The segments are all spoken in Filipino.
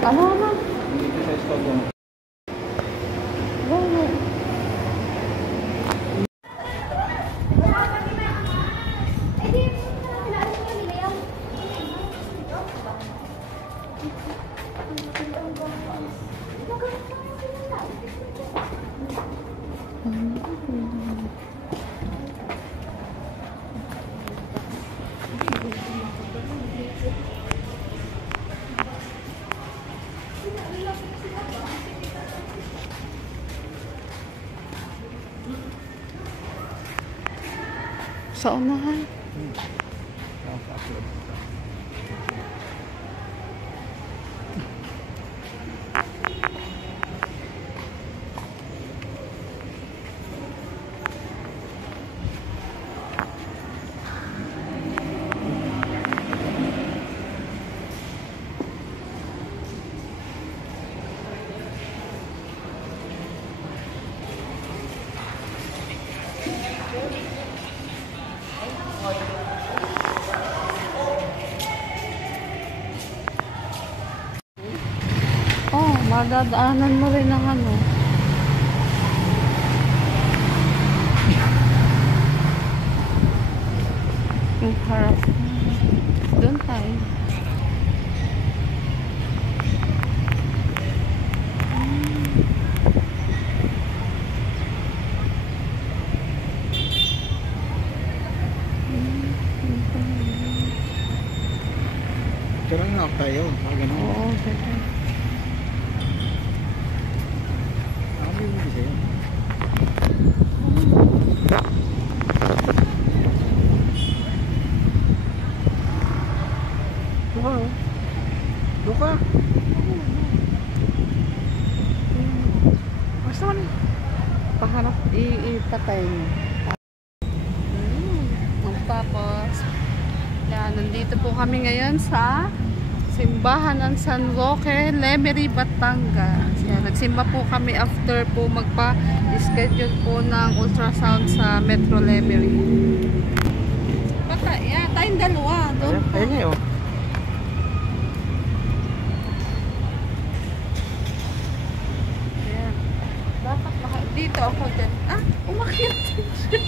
Ano na? Dito sa studio. Sa unahan. Oh, madadaanan mo rin ng ano. Yung harap. Doon tayo. Turang nga tayo. Ganun. Oo, sige. Wow. Duka. Basta man. Paharap, ipatay mo. Tapos, yan, nandito po kami ngayon sa simbahan ng San Roque, Lemery, Batangas. Yan, nagsimba po kami after po magpa-schedule po ng ultrasound sa Metro Lemery. Patay, yan, tayong dalawa. Doon po. Ayun ngayon. Ayan. Dapat dito ako din. Ah, umakyat din siya.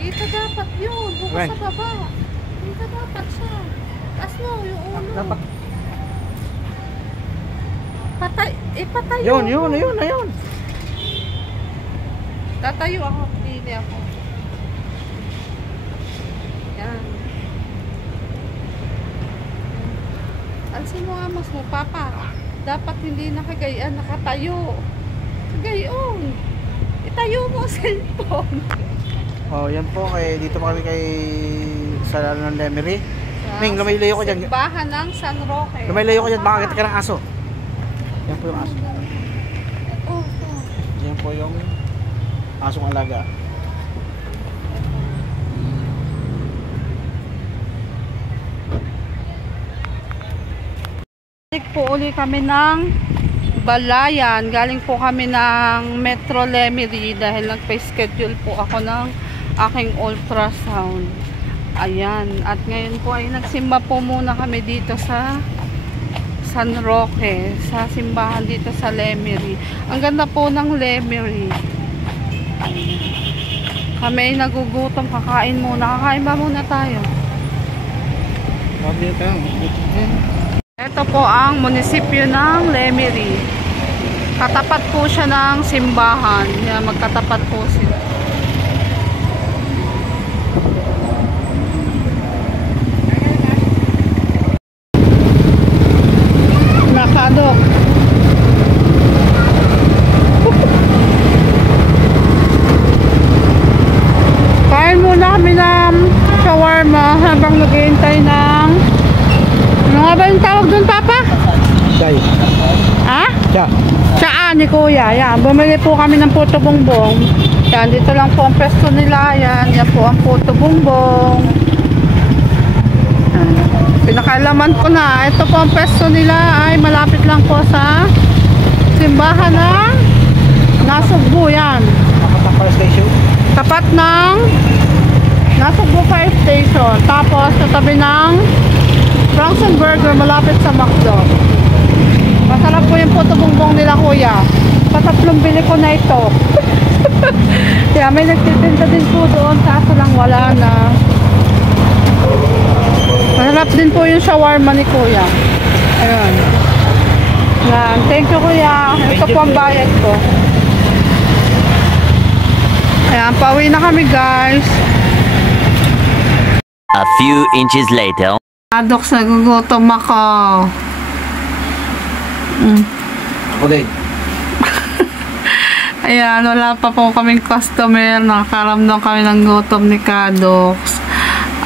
Dito dapat yun. Bukas sa baba. Dito dapat siya. Taas mo, yung ulo. Dapat. Patay. Patay. Yun. Tatayo ako. Dili ako. Yan. Alsin mo amas mo, Papa. Dapat hindi nakagayaan, nakatayo. Gayon. Itayo mo ang cellphone. Oh, yan po kay dito kami kay sa lalo ng Lemery. Ning, lumayo ko diyan. Simbahan ng San Roque. Lumayo ko diyan, baka kita ka ng aso. Yan po yung aso. Ito. Yan po yung asong alaga. Balik po uli kami ng Balayan. Galing po kami ng Metro Lemery dahil nagpa-schedule po ako ng aking ultrasound. Ayan. At ngayon po ay nagsimba po muna kami dito sa San Roque. Sa simbahan dito sa Lemery. Ang ganda po ng Lemery. Kami ay nagugutom. Kakain muna. Kakain ba muna tayo? Ito po ang munisipyo ng Lemery. Katapat po siya ng simbahan. Yan, magkatapat po sila. Nakadok. Kain muna kami ng shawarma habang naghihintay ng ano nga ba yung tawag dun, Papa? Chay. Ha? Cha. Tsaan ni Kuya. Yan. Bumili po kami ng puto bongbong. Yan. Dito lang po ang pesto nila. Yan. Yan po ang puto bongbong. Yan. Pinakalaman ko na. Ito po ang pesto nila ay malapit lang po sa simbahan ng Nasugbu. Yan. Tapat ng Nasugbu Fire Station. Tapos, sa tabi ng Bronson Burger malapit sa McDo. yung puto bongbong nila kuya. Patatlong bili ko na ito. Kaya may nagtitinda din po doon, kaso lang wala na. Masarap din po yung shawarma ni kuya. Ayun. Yan. Thank you kuya. Ito po ang bayad ko. Ayan, pauwi na kami guys. A few inches later. Adox, nagugutom ako. Ako din. Ayan, wala pa po kaming customer. Nakakaramdam kami ng gutom ni Kadox.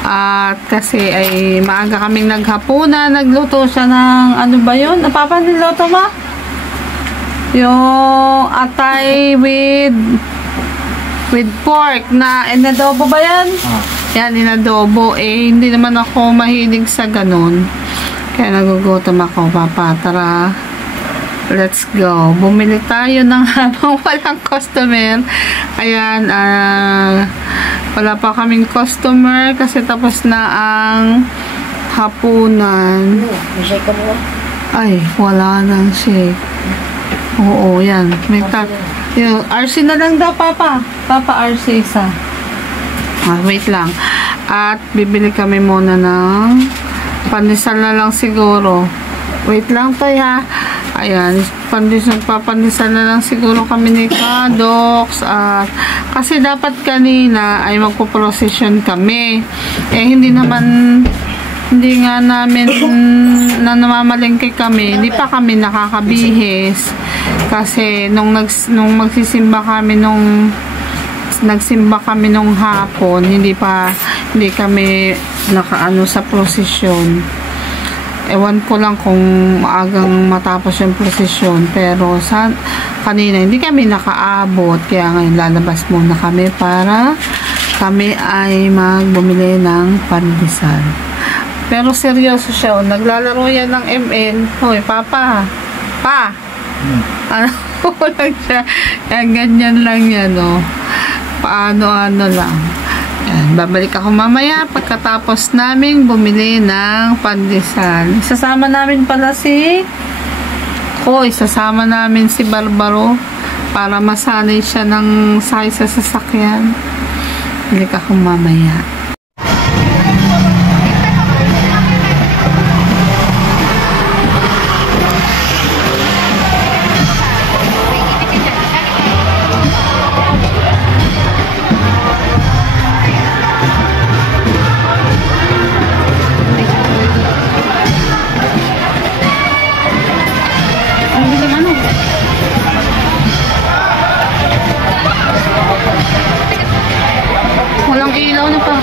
At kasi ay maaga kaming naghapunan. Nagluto siya ng ano ba yun? Papa, niluto mo? Yung atay with pork na inadobo ba yan? Yan, inadobo. Eh, hindi naman ako mahilig sa ganun. Kaya nagugutom ako, Papa. Tara. Let's go. Bumili tayo ng habang walang customer. Ayan, wala pa kaming customer kasi tapos na ang hapunan. Ay, wala nang shake. Oo, yan. May yung RC na lang daw, Papa. Papa, RC isa. Wait lang. At bibili kami muna ng pandesal na lang siguro. Wait lang tayo ha. Ayan, papandesal na lang siguro kami ni Kadox. At kasi dapat kanina ay magpo-procession kami. Eh hindi nga namin na namamalengke kami. Hindi pa kami nakakabihis. Kasi nung magsisimba kami nagsimba kami nung hapon, hindi kami nakaano sa prosesyon. Ewan ko lang kung maagang matapos yung prosesyon, pero kanina hindi kami nakaabot, kaya ngayon lalabas muna kami para kami ay magbumili ng pandesal. Pero seryoso siya, naglalaro yan ng ML. Hoy, Papa. Ano lang siya, ganyan lang yan, paano-ano lang. Yan, babalik ako mamaya pagkatapos naming bumili ng pandesal. Isasama namin pala isasama namin si Barbaro para masanay siya ng sakay sa sasakyan. Balik ako mamaya. Walang ilaw na pa.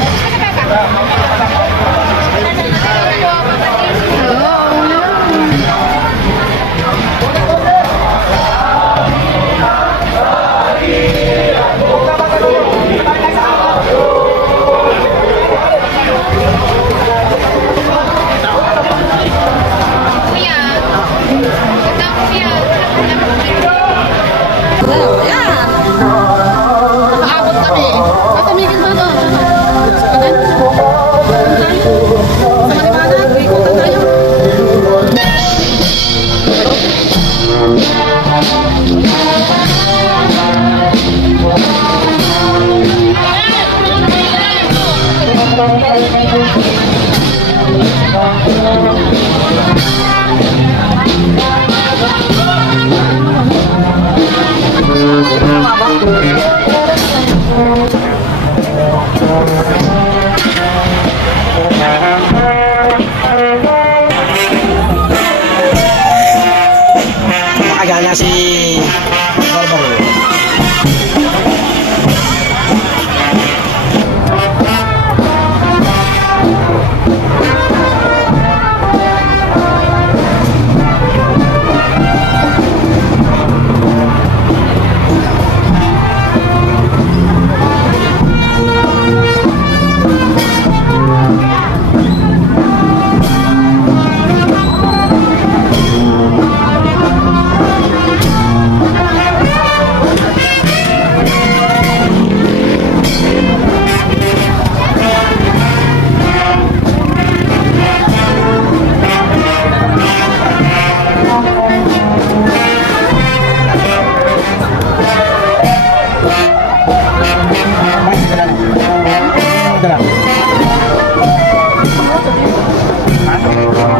Gusto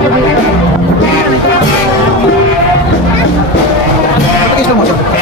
mo siya?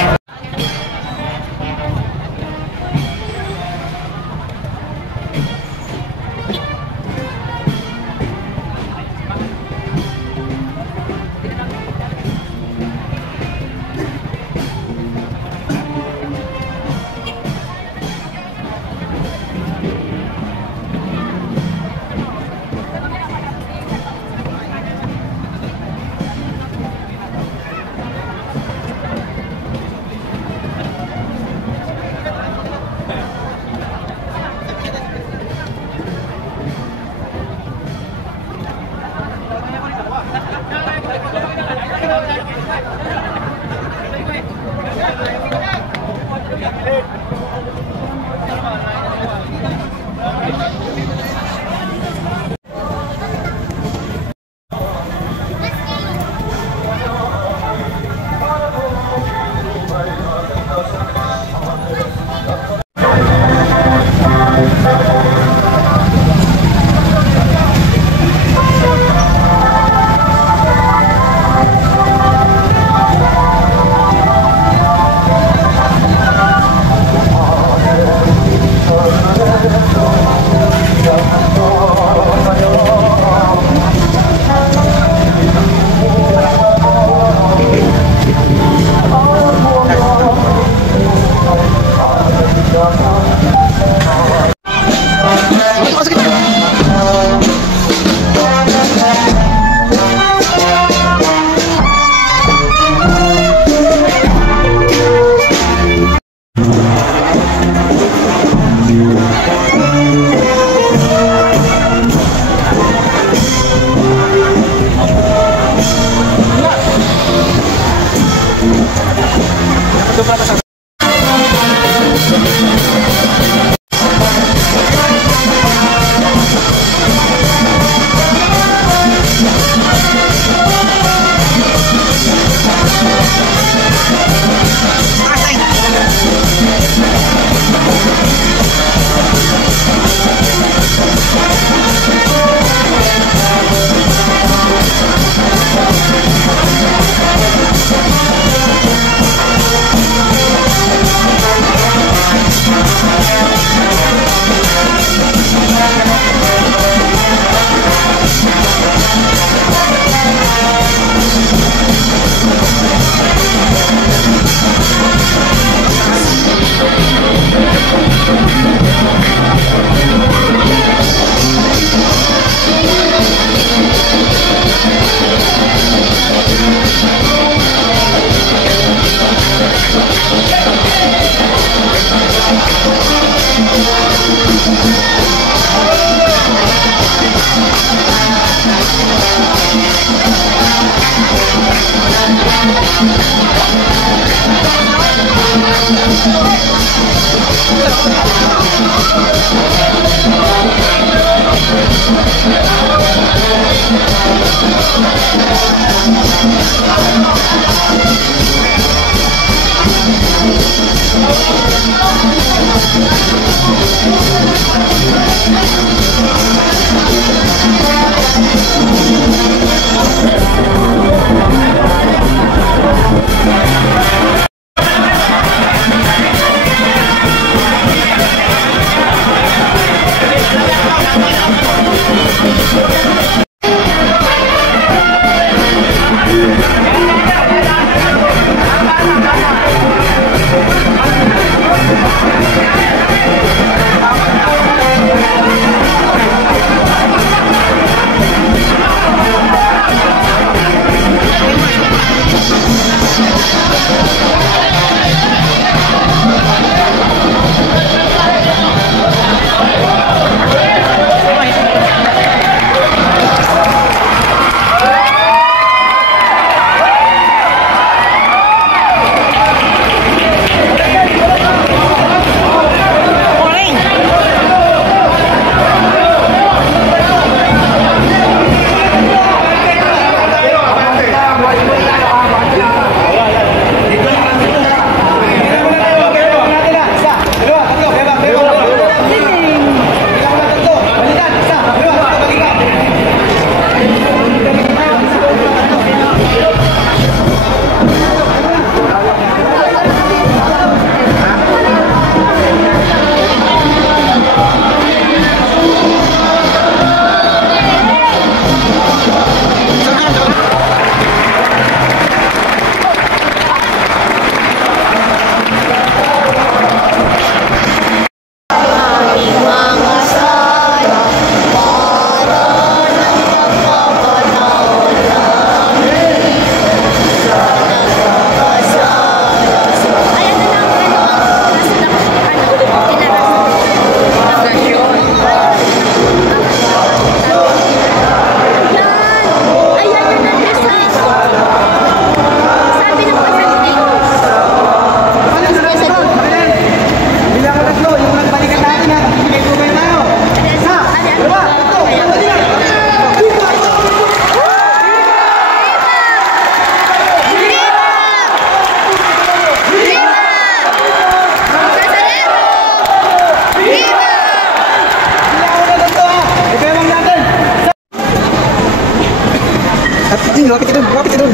Lapit din, lapit din, lapit din.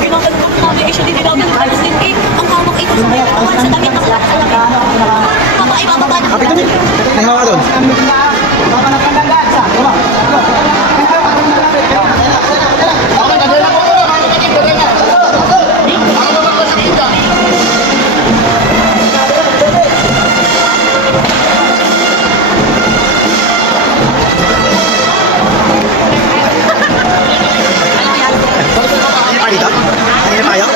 Ginagantok namin eh, siya din namin pansin eh. Ang hawak ito sa may katawan, sa damit na sa damit. Mama ay bababa na. Lapit din. Ay, hawa doon. Ay, dito? Ay, tayo?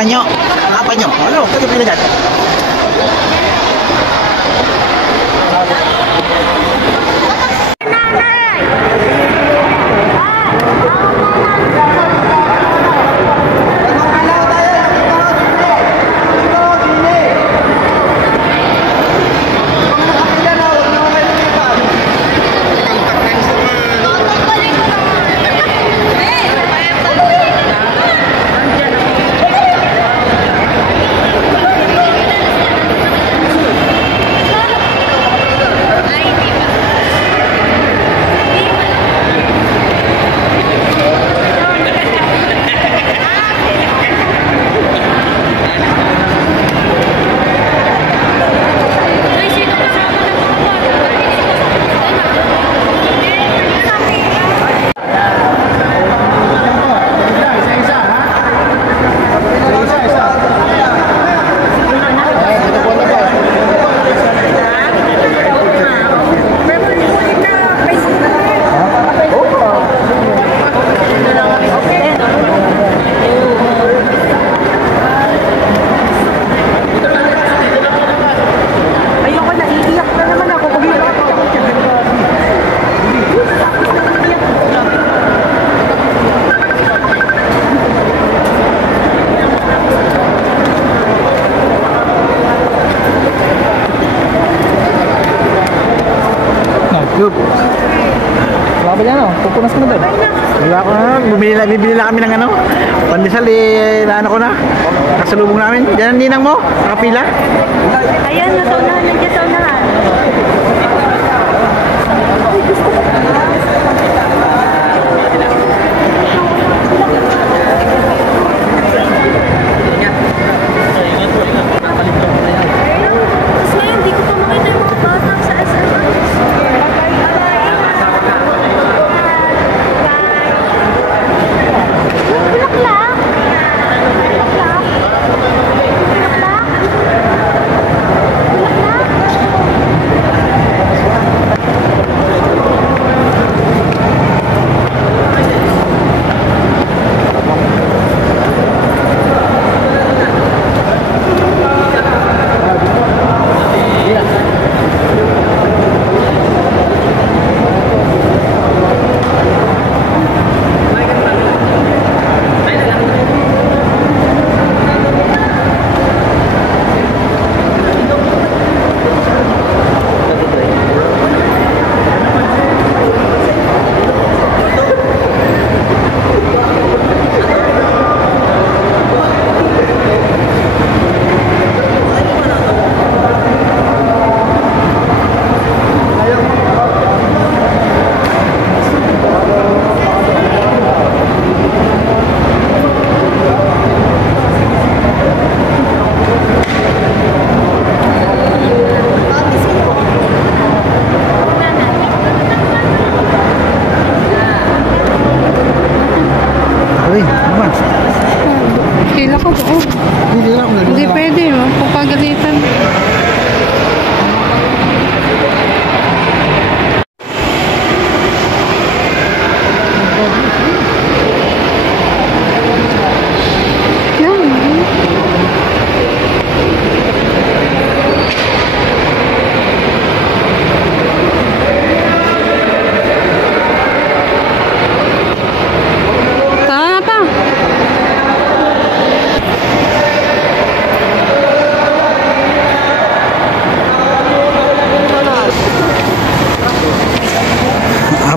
Panyo. Mga panyo. Ano? Kaya pala dyan. Good. Wala ba dyan, pupunas ko na doon. Wala ko na, bibili na kami ng ano. Pandesal, ano ko na. Kasalubong namin. Diyan ang ninang mo, nakapila. Ayan, nasa unahan, nandiyan sa unahan. Tapos ngayon, di ko pa makita yung mga bata sa SM. Bulaklak? Bulaklak? Bulaklak? Bulaklak?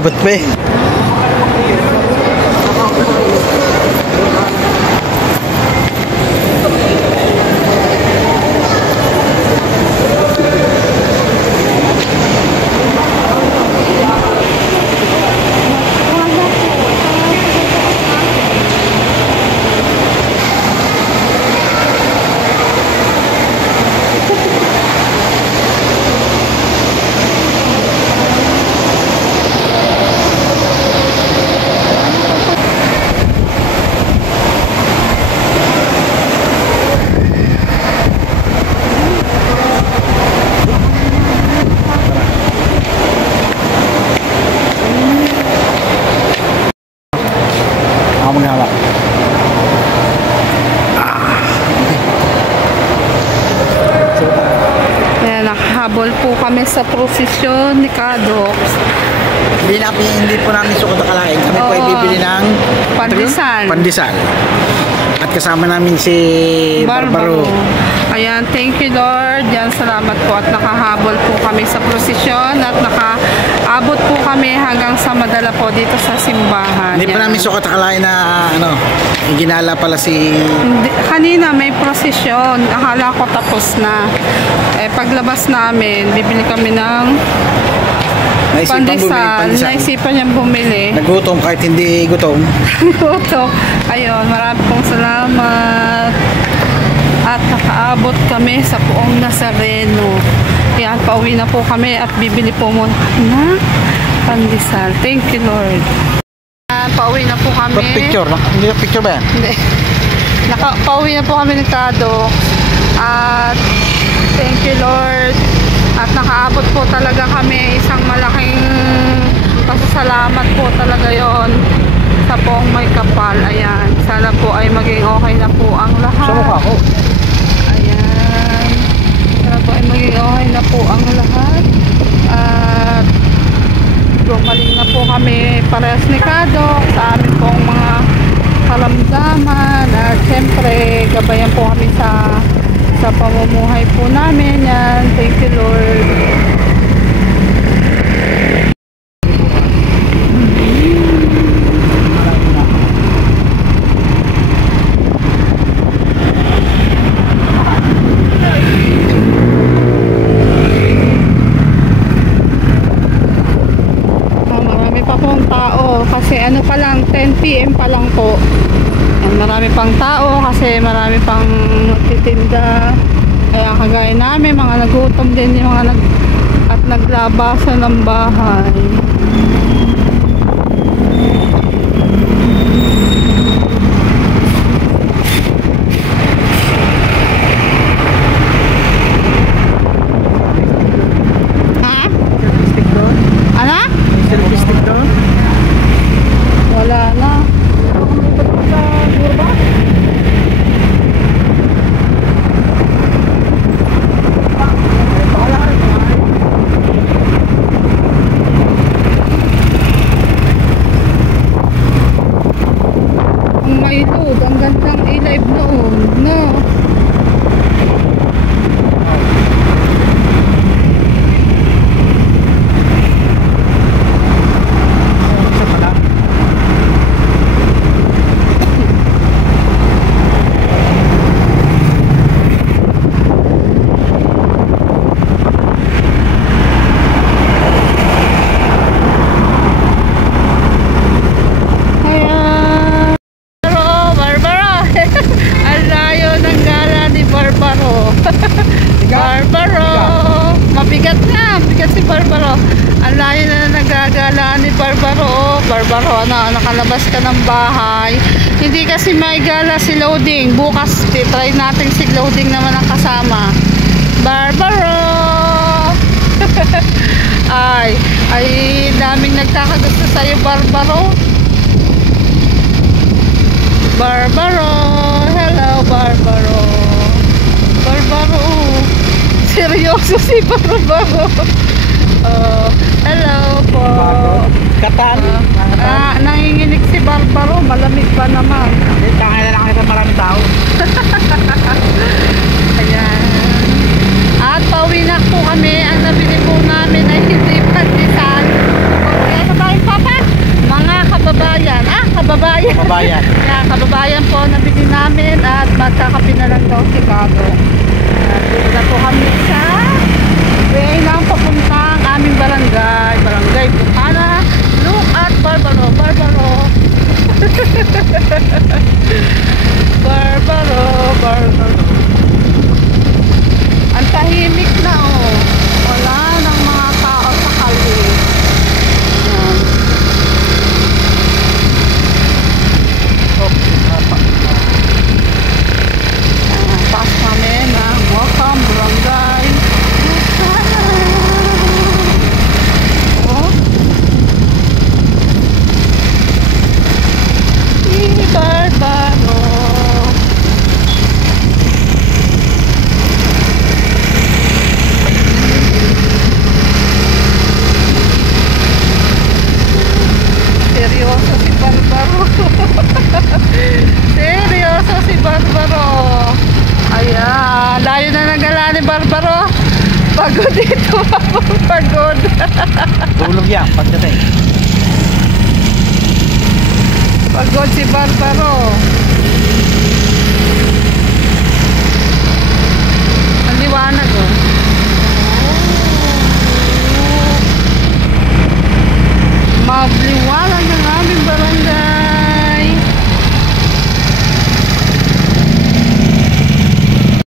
Abot pa eh. Ako maghawak. Ayan, nakahabol po kami sa prosesyon ni Kadox. Hindi po namin sukat na kalain. Kami po ay Oo. bibili ng Pandesal. Pandesal. At kasama namin si Barbaro. Ayan, thank you Lord. Yan, salamat po at nakahabol po kami sa prosesyon at nakaabot po kami hanggang sa madala po dito sa simbahan. Hindi po Yan. namin sukat na kalain na ginala pala si... Kanina may prosesyon. Akala ko tapos na. Paglabas namin, bibili kami ng pandesal. Naisipan niyang bumili. Nagutom kahit hindi gutom. Ito. Ayun, marami pong salamat. At nakaabot kami sa Poong Nazareno. Yan, pauwi na po kami at bibili po muna na pandesal. Thank you, Lord. Pauwi na po kami. Ba't picture? Hindi na picture ba yan? Hindi. Pauwi na po kami ng Kado. At thank you, Lord. At nakaabot po talaga kami isang malaking pasasalamat po talaga yon sa Poong May Kapal. Ayan. Sana po ay maging okay na po ang lahat. Sa mukha ko. Ayan. Sana po ay maging okay na po ang lahat. At gumaling na po kami parehas ni Kado sa amin pong mga karamdaman. At syempre, gabayan po kami sa pamumuhay po namin. Yan. Thank you, Lord. Marami pa pong tao kasi ano pa lang 10 PM pa lang po. Marami pang tao kasi marami pang titinda. Kaya kagaya namin, mga nagutom din yung mga at naglabasan ng bahay. Ha? Ano? Selfie stick doon? Wala na. Ang mailog, ang gandang i-live noon, no? Isa pala. Ayan. Barbaro! Ang layo ng gala ni Barbaro. Barbaro! Mabigat na. Mabigat si Barbaro. Ang layo na nagagala ni Barbaro. Barbaro, nakalabas ka ng bahay. Hindi kasi may gala si Loading. Bukas, try natin si Loading naman ang kasama. Barbaro! ay daming nagkakagusto sa'yo, Barbaro. Barbaro! Hello, Barbaro! Barbaro! Seryoso si Barbaro! Hello po! Katan. Nanginginig si Barbaro. Malamig pa naman. Kaya na kita maraming tao. Ayan. At pauwi na po kami. Ang nabili po namin ay hindi pandesal. Okay, ano ba yung Chicago. Dito na po kami sa way ng papuntang aming barangay. Barangay Bukana. Look at Barbaro. Barbaro. Barbaro. Barbaro. Ang tahimik na oh. Wala nang mga tao sa kalye. Ayan. Pas kami ng welcome barangay. Oh. Barbaro. Seryoso si Barbaro. Seryoso si Barbaro. Ayan, layo na nagala ni Barbaro. Pagod dito. Pagod. Tulog yan, pagdating. Pagod si Barbaro.